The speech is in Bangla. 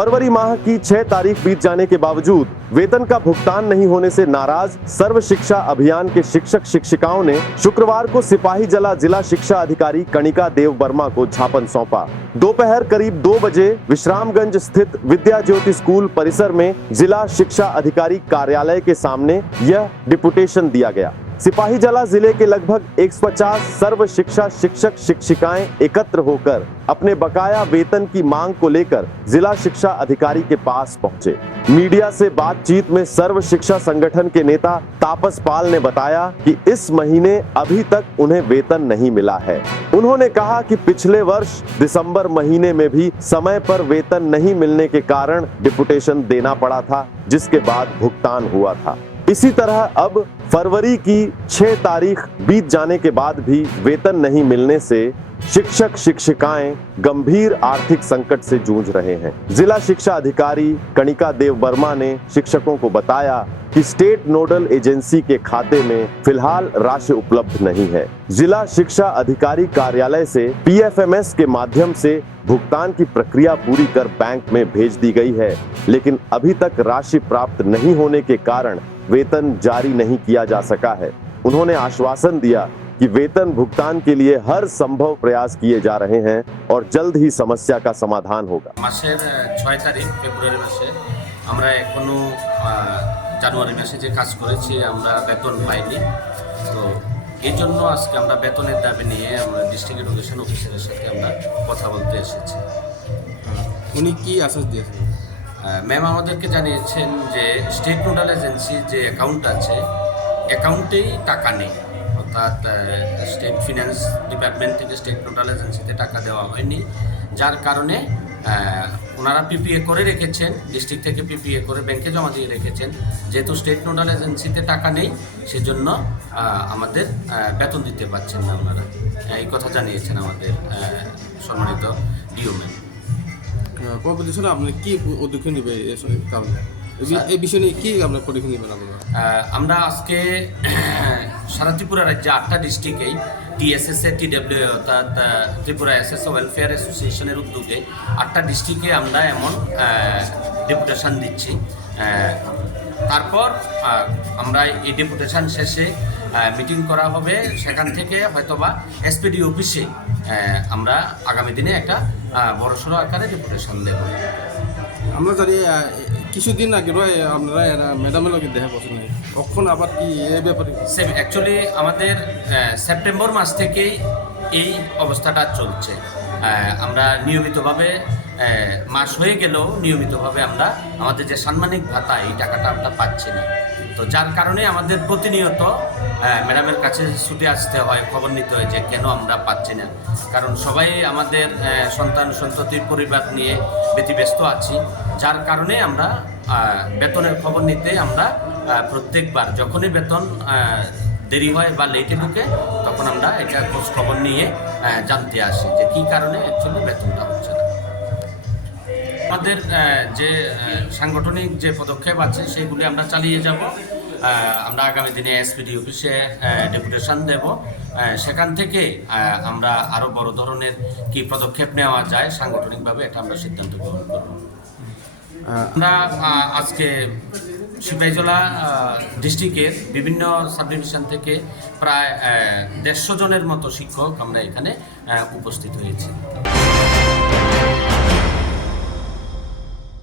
फरवरी माह की 6 तारीख बीत जाने के बावजूद वेतन का भुगतान नहीं होने से नाराज सर्व शिक्षा अभियान के शिक्षक शिक्षिकाओं ने शुक्रवार को सिपाही जला जिला शिक्षा अधिकारी कणिका देव वर्मा को ज्ञापन सौंपा। दोपहर करीब 2 बजे विश्रामगंज स्थित विद्या ज्योति स्कूल परिसर में जिला शिक्षा अधिकारी कार्यालय के सामने यह डिपुटेशन दिया गया। सिपाही जला जिले के लगभग 150 सर्व शिक्षा शिक्षक शिक्षिकाएं एकत्र होकर अपने बकाया वेतन की मांग को लेकर जिला शिक्षा अधिकारी के पास पहुंचे। मीडिया से बातचीत में सर्व शिक्षा संगठन के नेता तापस पाल ने बताया कि इस महीने अभी तक उन्हें वेतन नहीं मिला है। उन्होंने कहा कि पिछले वर्ष दिसंबर महीने में भी समय पर वेतन नहीं मिलने के कारण डिपुटेशन देना पड़ा था, जिसके बाद भुगतान हुआ था। इसी तरह अब फरवरी की 6 तारीख बीत जाने के बाद भी वेतन नहीं मिलने से शिक्षक शिक्षिकाएं गंभीर आर्थिक संकट से जूझ रहे हैं। जिला शिक्षा अधिकारी कणिका देव वर्मा ने शिक्षकों को बताया कि स्टेट नोडल एजेंसी के खाते में फिलहाल राशि उपलब्ध नहीं है। जिला शिक्षा अधिकारी कार्यालय से पीएफएमएस के माध्यम से भुगतान की प्रक्रिया पूरी कर बैंक में भेज दी गई है, लेकिन अभी तक राशि प्राप्त नहीं होने के कारण वेतन जारी नहीं किया जा सका है। उन्होंने आश्वासन दिया कि वेतन भुगतान के लिए हर संभव प्रयास किए जा रहे हैं और जल्द ही समस्या का समाधान होगा। মাসের 6 তারিখ ফেব্রুয়ারি মাসে আমরা এখনো জানুয়ারি মাসে যে কাজ করেছি আমরা বেতন পাইনি। তো এই জন্য আজকে আমরা বেতনের দাবি নিয়ে আমরা ডিস্ট্রিক্ট এডুকেশন অফিসারের সাথে আমরা কথা বলতে এসেছি। উনি কি আশ্বাস দিয়েছেন? ম্যাম আমাদেরকে জানিয়েছেন যে স্টেট নোডাল এজেন্সি যে অ্যাকাউন্ট আছে অ্যাকাউন্টেই টাকা নেই, অর্থাৎ স্টেট ফিনান্স ডিপার্টমেন্ট থেকে স্টেট নোডাল এজেন্সিতে টাকা দেওয়া হয়নি, যার কারণে ওনারা পিপিএ করে রেখেছেন, ডিস্ট্রিক্ট থেকে পিপিএ করে ব্যাংকে জমা দিয়ে রেখেছেন। যেহেতু স্টেট নোডাল এজেন্সিতে টাকা নেই সেজন্য আমাদের বেতন দিতে পারছেন না ওনারা, এই কথা জানিয়েছেন আমাদের সম্মানিত ডিও ম্যাম। পরবর্তী সময়ে আপনি কি উদ্যোগ নেবে এই বিষয় নিয়ে কি আপনার পদক্ষেপ নেবেন আপনারা? আমরা আজকে সারা ত্রিপুরা রাজ্যে 8টা ডিস্ট্রিক্টেই টিএসএসএ টিডব্লিউ অর্থাৎ ত্রিপুরা এসএস ওয়েলফেয়ার অ্যাসোসিয়েশনের উদ্যোগে 8টা ডিস্ট্রিক্টে আমরা এমন ডেপুটেশন দিচ্ছি। তারপর আমরা এই ডেপুটেশন শেষে মিটিং করা হবে, সেখান থেকে হয়তোবা এসপিডি অফিসে আমরা আগামী দিনে একটা বড়সড় আকারে ডেপুটেশন দেব। আমরা জানি কিছুদিন আগে আপনারা ম্যাডামের লগে দেখা পছন্দ নেই, কখন আবার কি এই ব্যাপারে? সেম অ্যাকচুয়ালি আমাদের সেপ্টেম্বর মাস থেকেই এই অবস্থাটা চলছে। আমরা নিয়মিতভাবে মাস হয়ে গেলেও নিয়মিতভাবে আমরা আমাদের যে সাম্মানিক ভাতা এই টাকাটা আমরা পাচ্ছি না। তো যার কারণে আমাদের প্রতিনিয়ত ম্যাডামের কাছে ছুটে আসতে হয়, খবর নিতে হয় যে কেন আমরা পাচ্ছি না। কারণ সবাই আমাদের সন্তান সন্ততির পরিবার নিয়ে ব্যতিব্যস্ত আছি, যার কারণে আমরা বেতনের খবর নিতে আমরা প্রত্যেকবার যখনই বেতন দেরি হয় বা লেটে ঢুকে তখন আমরা এটা খোঁজ খবর নিয়ে জানতে আসি যে কী কারণে অ্যাকচুয়ালি বেতনটা হচ্ছে না। আমাদের যে সাংগঠনিক যে পদক্ষেপ আছে সেগুলি আমরা চালিয়ে যাব। আমরা আগামী দিনে এসপিডি অফিসে ডেপুটেশন দেব, সেখান থেকে আমরা আরও বড় ধরনের কি পদক্ষেপ নেওয়া যায় সাংগঠনিকভাবে এটা আমরা সিদ্ধান্ত গ্রহণ করব। আমরা আজকে সিপাহীজলা ডিস্ট্রিক্টের বিভিন্ন সাব ডিভিশন থেকে প্রায় 150 জনের মতো শিক্ষক আমরা এখানে উপস্থিত হয়েছি।